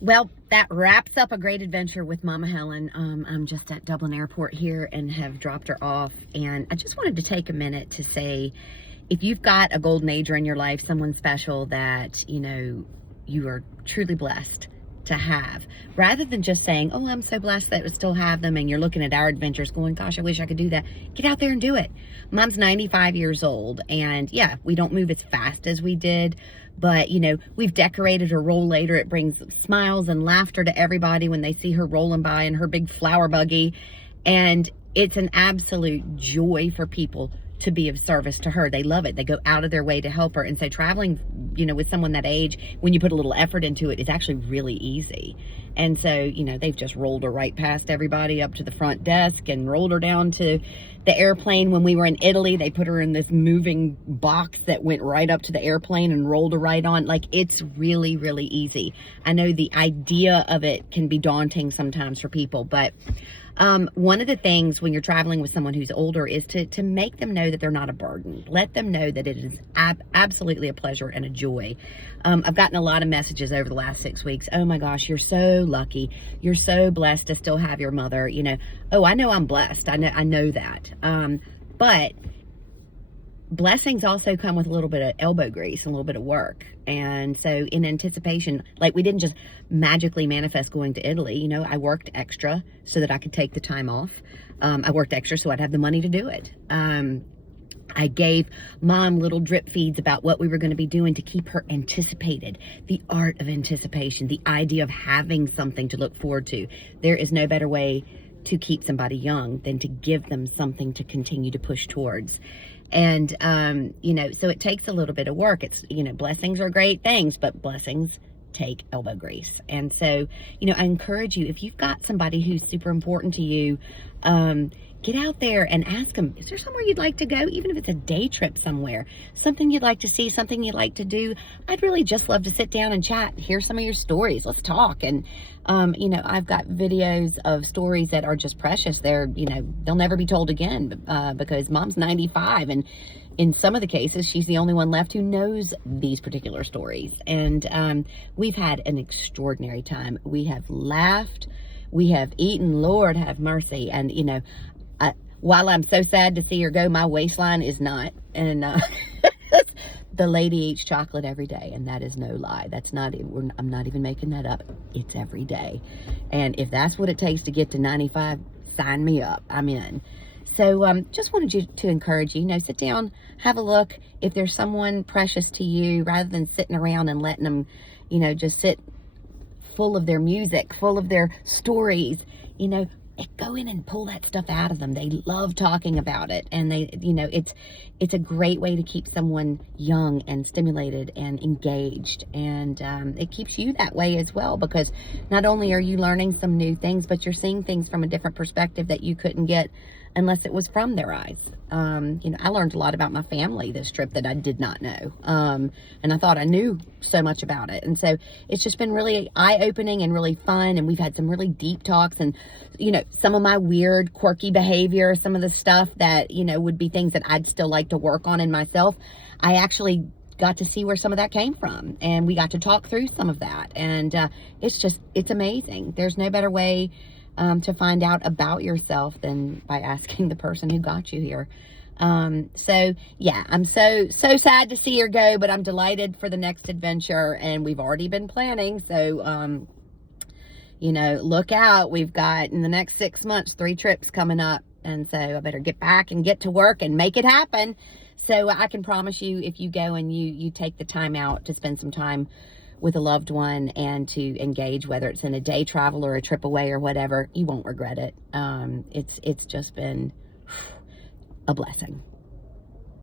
Well, that wraps up a great adventure with Mama Helen. I'm just at Dublin Airport here and have dropped her off. And I just wanted to take a minute to say, if you've got a golden ager in your life, someone special that, you are truly blessed to have, rather than just saying, oh, I'm so blessed that we still have them, and you're looking at our adventures going, gosh, I wish I could do that. Get out there and do it. Mom's 95 years old, and yeah, we don't move as fast as we did, but we've decorated her rollator. It brings smiles and laughter to everybody when they see her rolling by in her big flower buggy, and it's an absolute joy for people to be of service to her. They love it. They go out of their way to help her. And so traveling, with someone that age, when you put a little effort into it, it's actually really easy. And so, they've just rolled her right past everybody up to the front desk and rolled her down to the airplane. When we were in Italy, they put her in this moving box that went right up to the airplane and rolled her right on. Like, it's really, really easy. I know the idea of it can be daunting sometimes for people, but one of the things when you're traveling with someone who's older is to make them know that they're not a burden. Let them know that it is absolutely a pleasure and a joy. I've gotten a lot of messages over the last 6 weeks. Oh my gosh, you're so lucky. You're so blessed to still have your mother. Oh, I know I'm blessed. I know that. But blessings also come with a little bit of elbow grease and a little bit of work. And so in anticipation, like, we didn't just magically manifest going to Italy. I worked extra so that I could take the time off. I worked extra so I'd have the money to do it. I gave Mom little drip feeds about what we were going to be doing to keep her anticipated. The art of anticipation, the idea of having something to look forward to. There is no better way to keep somebody young than to give them something to continue to push towards. And, so it takes a little bit of work. It's, blessings are great things, but blessings take elbow grease. And so, I encourage you, if you've got somebody who's super important to you, get out there and ask them, is there somewhere you'd like to go? Even if it's a day trip somewhere, something you'd like to see, something you'd like to do. I'd really just love to sit down and chat, hear some of your stories. Let's talk. And, I've got videos of stories that are just precious. They'll never be told again, because Mom's 95, and in some of the cases, she's the only one left who knows these particular stories. And we've had an extraordinary time. We have laughed. We have eaten, Lord have mercy. And, while I'm so sad to see her go, my waistline is not. And the lady eats chocolate every day, and that is no lie. That's not, I'm not even making that up. It's every day. And if that's what it takes to get to 95, sign me up. I'm in. So just wanted to encourage you, sit down, have a look. If there's someone precious to you, rather than sitting around and letting them, just sit full of their music, full of their stories, go in and pull that stuff out of them. They love talking about it. And it's a great way to keep someone young and stimulated and engaged. And it keeps you that way as well, because not only are you learning some new things, but you're seeing things from a different perspective that you couldn't get unless it was from their eyes. I learned a lot about my family this trip that I did not know. And I thought I knew so much about it. And so it's just been really eye-opening and really fun. And we've had some really deep talks, and, some of my weird, quirky behavior, some of the stuff that, would be things that I'd still like to work on in myself. I actually got to see where some of that came from, and we got to talk through some of that. And it's amazing. There's no better way to find out about yourself than by asking the person who got you here. So yeah, I'm so sad to see her go, but I'm delighted for the next adventure, and we've already been planning. So, look out. We've got in the next 6 months, 3 trips coming up. And so I better get back and get to work and make it happen. So I can promise you, if you go and you take the time out to spend some time with a loved one and to engage, whether it's in a day travel or a trip away or whatever, you won't regret it. It's just been a blessing.